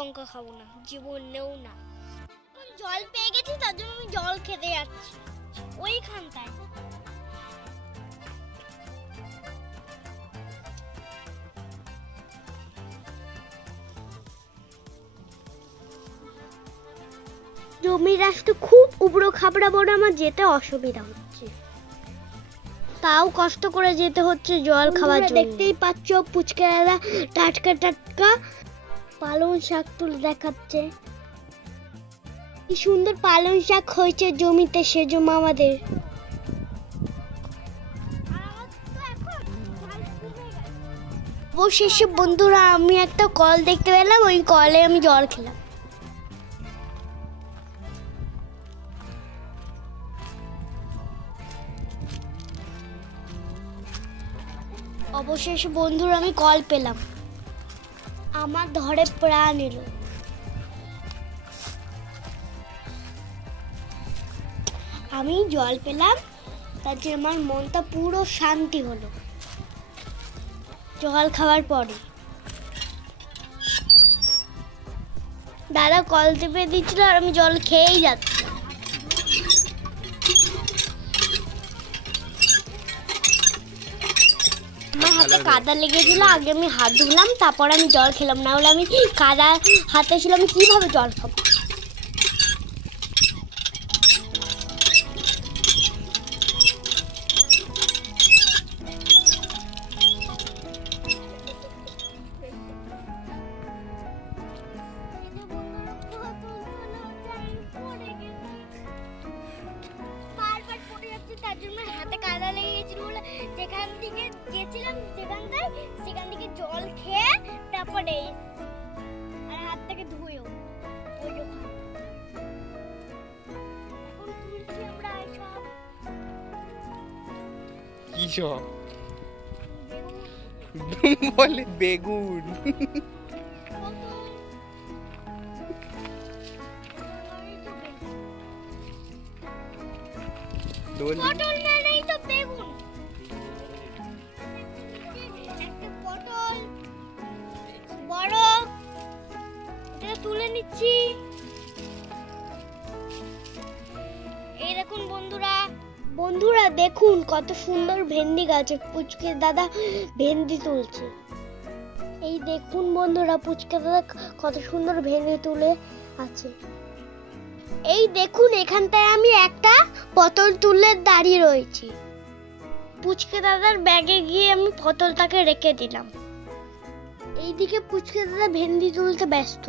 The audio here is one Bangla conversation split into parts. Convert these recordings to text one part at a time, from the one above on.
লঙ্কা খাবো না, জীবনেও না। জল পেয়ে গেছি, তার জন্য আমি জল খেতে যাচ্ছি ওইখানটায়। জমির রাস্তা খুব উবড়ো খাবড়া বড়, আমার যেতে অসুবিধা হচ্ছে, তাও কষ্ট করে যেতে হচ্ছে জল খাওয়ার জন্য। দেখতেই পাচ্ছ পুচকে দাদা টাটকা টাটকা পালং শাক তুলে দেখাচ্ছে। কি সুন্দর পালং শাক হয়েছে জমিতে, সেজন্য আমাদের। অবশেষে বন্ধুরা আমি একটা কল দেখতে পেলাম, ওই কলে আমি জল খেলাম। অবশেষে বন্ধুরা আমি কল পেলাম, আমার ধরে প্রাণ এলো। আমি জল পেলাম, তার জন্য আমার মনটা পুরো শান্তি হলো জল খাওয়ার পরে। দাদা কল টিপে দিচ্ছিল আর আমি জল খেয়েই যাচ্ছি। আমার হাতে কাদা লেগেছিল, আগে আমি হাত ধুলাম, তারপর আমি জল খেলাম, না হলে আমি কাদা হাতে ছিল, আমি কিভাবে জল খাবো। তার জন্য হাতে কাদা লেগে গেছিল বলে যেখান থেকে গেছিলাম সেখান থেকে জল খেয়ে তারপরে আর হাত থেকে ধুয়েও ওই যখন এখন তুলছি আমরা সব। কি সব বলে? বেগুন। পটল মানেই তো বেগুন। একটা পটল বড়, এটা তুলে নিচ্ছি। এই দেখুন বন্ধুরা দেখুন কত সুন্দর ভেন্ডি গাছে পুচকে দাদা ভেন্ডি তুলছে। এই দেখুন বন্ধুরা পুচকে দাদা কত সুন্দর ভেন্ডি তুলে আছে। এই দেখুন এখানটায় আমি একটা পটল তুলে দাঁড়িয়ে রয়েছি। পুচকে দাদার ব্যাগে গিয়ে আমি পটলটাকে রেখে দিলাম। এইদিকে পুচকে দাদা ভেন্ডি তুলতে ব্যস্ত।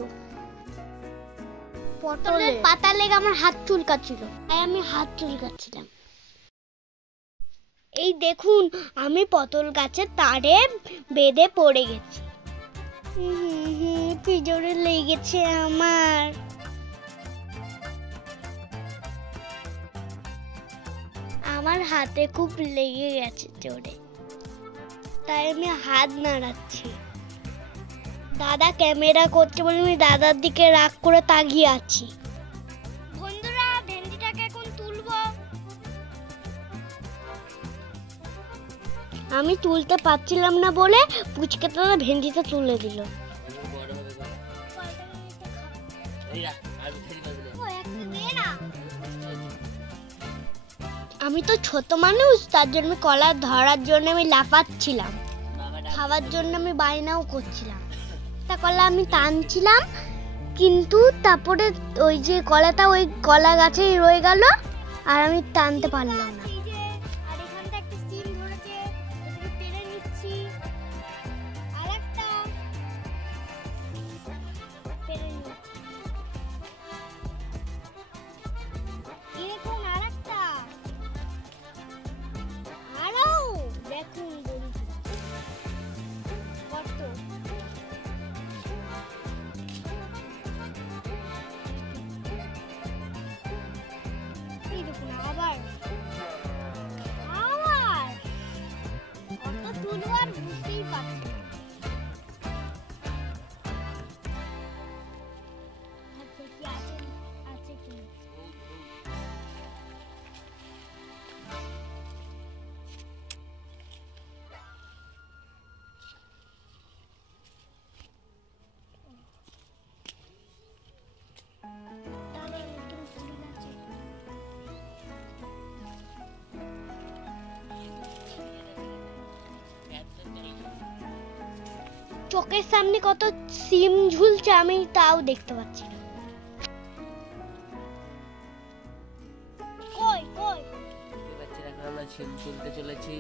পটলের পাতা লেগে আমার হাত চুলকাচ্ছিল, তাই আমি হাত চুলকাচ্ছিলাম। এই দেখুন আমি পটল গাছের তারে বেঁধে পড়ে গেছি। পিজরে লেগেছে আমার। আমার হাতে খুব লেগে গেছে জোরে, তাই আমি হাত নাড়াচ্ছি। দাদা ক্যামেরা করতে বলে আমি দাদার দিকে রাগ করে তাকিয়ে আছি। বন্ধুরা ভেন্ডিটাকে এখন তুলবো। আমি তুলতে পারছিলাম না বলে পুচকে দাদা ভেন্ডিটা তুলে দিল। আমি তো ছোট মানুষ, তার জন্য কলা ধরার জন্য আমি লাফাচ্ছিলাম, খাওয়ার জন্য আমি বায়নাও করছিলাম। তা কলা আমি টানছিলাম, কিন্তু তারপরে ওই যে কলাটা ওই কলা গাছেই রয়ে গেল আর আমি টানতে পারলাম না। আবার কত তুলবো আর বুঝতেই পারছি না। আছে কি চোখের সামনে কত সিম ঝুলছে আমি তাও দেখতে পাচ্ছি না। কই কই এখন আমরা সিম তুলতে চলেছি।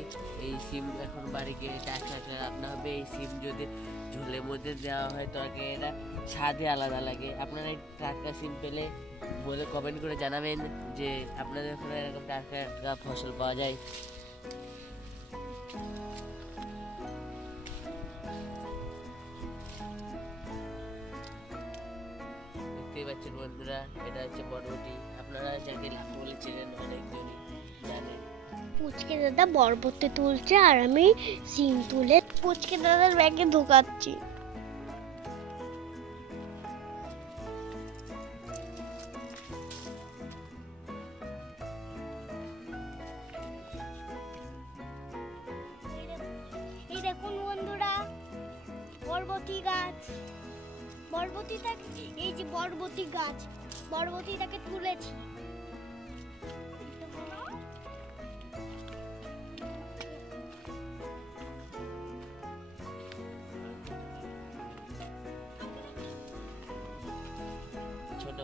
এই সিম এখন বাড়ি গিয়ে টাকা রান্না হবে। এই সিম যদি ঝোলের মধ্যে দেওয়া হয় তবে এটা স্বাদে আলাদা লাগে। আপনারা এই টাটকা সিম পেলে বলে কমেন্ট করে জানাবেন যে আপনাদের ওখানে এরকম টাটকা ফসল পাওয়া যায়। দেখতেই পাচ্ছেন বন্ধুরা, এটা হচ্ছে বরবটি। আপনারা যাকে লাফা বলে চেনেন অনেকজনই জানেন। পুচকে দাদা বরবটি তুলছে আর আমি সিম তুলে পুচকে দাদার ব্যাগে ঢোকাচ্ছি। এই দেখুন বন্ধুরা, বরবটি গাছ, বরবটিটাকে, এই যে বরবটি গাছ, বরবটিটাকে তুলেছি। ছোট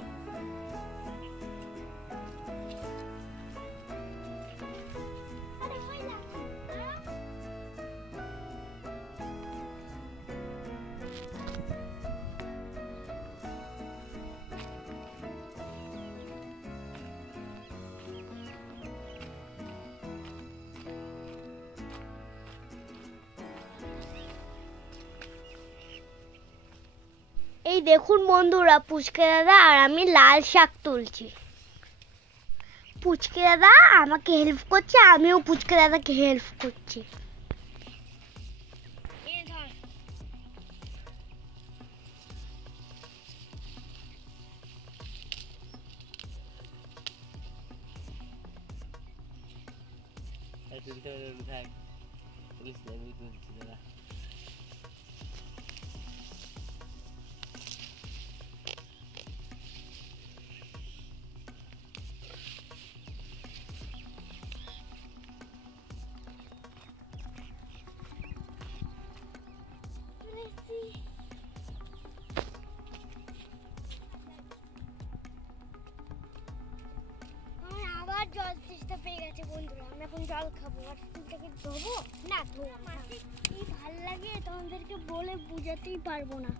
এই দেখুন বন্ধুরা, পুচকে দাদা আর আমি লাল শাক তুলছি। পুচকে দাদা আমাকে হেল্প করছে, আমিও পুচকে দাদাকে হেল্প করছি। তুলতে পারবেন থাক, বলিস না আমি তুলছি দাদা। আবার জল তেষ্টা পেয়ে গেছে বন্ধুরা, আমি এখন জল খাবো। আর ফুলটাকে ধোবো না, কি ভাল লাগে তোমাদেরকে বলে বোঝাতেই পারবো না।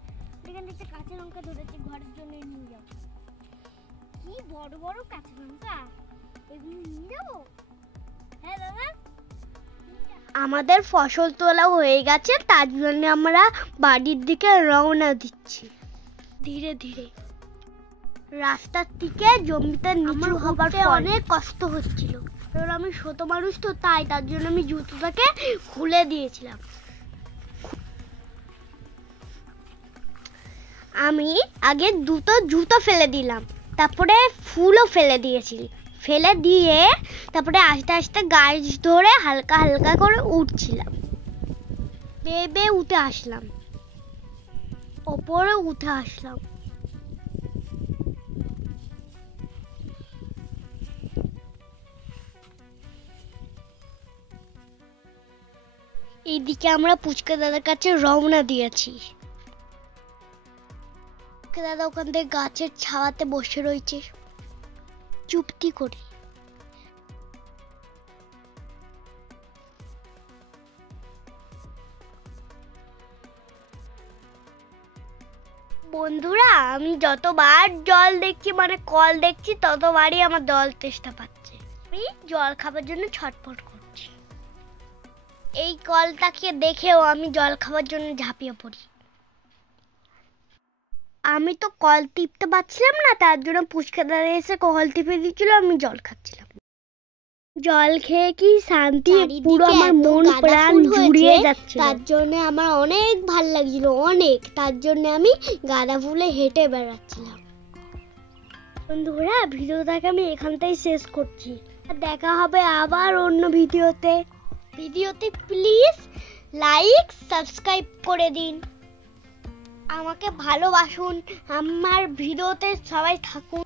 এখানে একটা কাঁচা লঙ্কা ধরেছি, ঘরের জন্য নিয়ে যাবো। কি বড় বড় কাঁচা লঙ্কা, এগুলো নিয়ে যাবো। হ্যাঁ দাদা, আমাদের ফসল তোলা হয়ে গেছে, তার জন্য আমরা বাড়ির দিকে রওনা দিচ্ছি ধীরে ধীরে। রাস্তার থেকে জমিতে নিচু হবার অনেক কষ্ট হচ্ছিল, কারণ আমি ছোট মানুষ তো, তার জন্য আমি জুতোটাকে খুলে দিয়েছিলাম। আমি আগে দুটো জুতো ফেলে দিলাম, তারপরে ফুলও ফেলে দিয়েছি। ফেলে দিয়ে তারপরে আস্তে আস্তে গাছ ধরে হালকা হালকা করে উঠছিলাম। বেয়ে উঠে আসলাম, ওপরে উঠে আসলাম। এইদিকে আমরা পুচকে দাদার কাছে রওনা দিয়েছি। পুচকে দাদা ওখান থেকে গাছের ছাওয়াতে বসে রয়েছে চুপটি করে। বন্ধুরা, আমি যতবার জল দেখছি, মানে কল দেখছি, ততবারই আমার জল তেষ্টা পাচ্ছে। আমি জল খাবার জন্য ছটফট করছি। এই কলটাকে দেখেও আমি জল খাবার জন্য ঝাঁপিয়ে পড়ি। আমি তো কল টিপতে পারছিলাম না, তার জন্য পুচকে দাদা এসে কল টিপে দিচ্ছিল, আমি জল খাচ্ছিলাম। জল খেয়ে কি শান্তি, পুরো আমার মন প্রাণ জুড়িয়ে যাচ্ছে। তার জন্য আমার অনেক ভালো লাগছিল, অনেক। তার জন্য আমি গাঁদা ফুলে হেঁটে বেড়াচ্ছিলাম। বন্ধুরা, ভিডিওটাকে আমি এখানটাই শেষ করছি। দেখা হবে আবার অন্য ভিডিওতে। ভিডিওতে প্লিজ লাইক সাবস্ক্রাইব করে দিন, আমাকে ভালোবাসুন, আমার ভিডিওতে সবাই থাকুন।